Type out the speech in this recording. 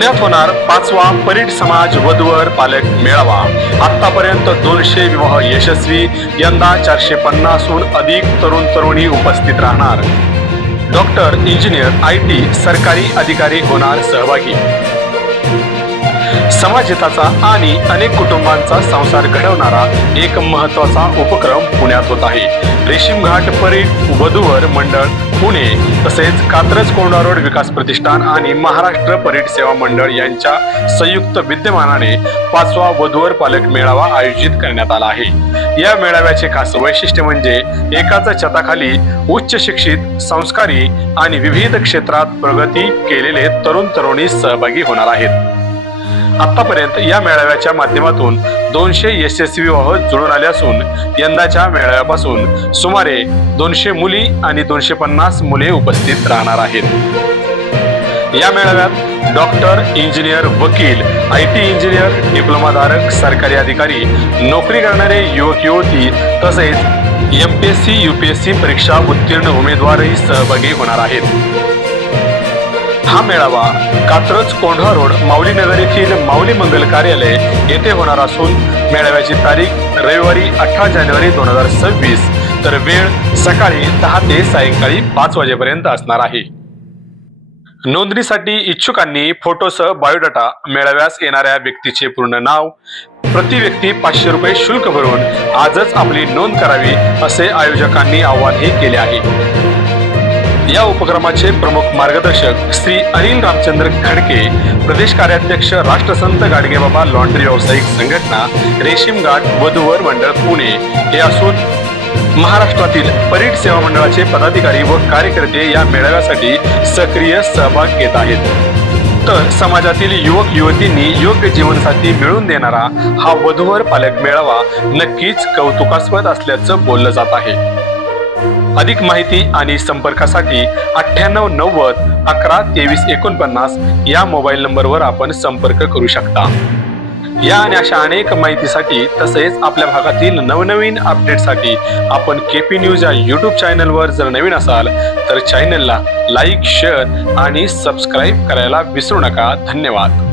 पुण्यात होणार पाचवा परीट समाज वधूवर पालक मेळावा. आतापर्यंत दोनशे विवाह यशस्वी यंदा चारशे पन्नासहून अधिक तरुण तरुणी उपस्थित राहणार. डॉक्टर इंजिनियर आय टी सरकारी अधिकारी होणार सहभागी. समाजहिताचा आणि अनेक कुटुंबांचा संसार घडवणारा एक महत्त्वाचा उपक्रम पुण्यात होत आहे. रेशीम घाट परीट वधूवर मंडळ पुणे तसेच कात्रज कोंडा रोड विकास प्रतिष्ठान आणि महाराष्ट्र परीट सेवा मंडळ यांच्या संयुक्त विद्यमानाने पाचवा वधूवर पालक मेळावा आयोजित करण्यात आला आहे. या मेळाव्याचे खास वैशिष्ट्य म्हणजे एकाच छताखाली उच्च शिक्षित संस्कारी आणि विविध क्षेत्रात प्रगती केलेले तरुण तरुणी सहभागी होणार आहेत. आतापर्यंत या मेळाव्याच्या माध्यमातून दोनशे यशस्वी विवाह जुळून आले असून यंदाच्या मेळाव्यापासून सुमारे दोनशे मुली आणि दोनशे पन्नास मुले उपस्थित राहणार आहेत. या मेळाव्यात डॉक्टर इंजिनियर वकील आय टी इंजिनियर डिप्लोमाधारक सरकारी अधिकारी नोकरी करणारे युवक युवती तसेच M P S C U P S C परीक्षा उत्तीर्ण उमेदवारही सहभागी होणार आहेत. हा मेळावा कात्रज कोंढा रोड माऊली नगर येथील माऊली मंगल कार्यालय येथे होणार असून मेळाव्याची तारीख रविवारी अठरा जानेवारी दोन हजार सव्वीस तर वेळ सकाळी दहा ते सायंकाळी पाच वाजेपर्यंत असणार आहे. नोंदणीसाठी इच्छुकांनी फोटोसह बायोडाटा मेळाव्यास येणाऱ्या व्यक्तीचे पूर्ण नाव प्रति व्यक्ती पाचशे रुपये शुल्क भरून आजच आपली नोंद करावी असे आयोजकांनी आवाहनही केले आहे. या उपक्रमाचे प्रमुख मार्गदर्शक श्री अनिल रामचंद्र खडके प्रदेश कार्याध्यक्ष राष्ट्रसंत गाडगेबाबा लॉन्ड्री व्यावसायिक संघटना रेशीम घाट वधूवर मंडळ पुणे. हे असून महाराष्ट्रातील परीट सेवा मंडळाचे पदाधिकारी व कार्यकर्ते या मेळाव्यासाठी सक्रिय सहभाग घेत आहेत. तर समाजातील युवक युवतींनी योग्य जीवनसाथी मिळवून देणारा हा वधूवर पालक मेळावा नक्कीच कौतुकास्पद असल्याचं बोललं जात आहे. अधिक माहिती आणि संपर्कासाठी अठ्ठ्याण्णव नव्वद अकरा तेवीस एकोणपन्नास या मोबाईल नंबरवर आपण संपर्क करू शकता. या आणि अशा अनेक माहितीसाठी तसेच आपल्या भागातील नवनवीन अपडेटसाठी आपण के पी न्यूज या यूट्यूब चॅनलवर जर नवीन असाल तर चॅनलला लाईक शेअर आणि सबस्क्राईब करायला विसरू नका. धन्यवाद.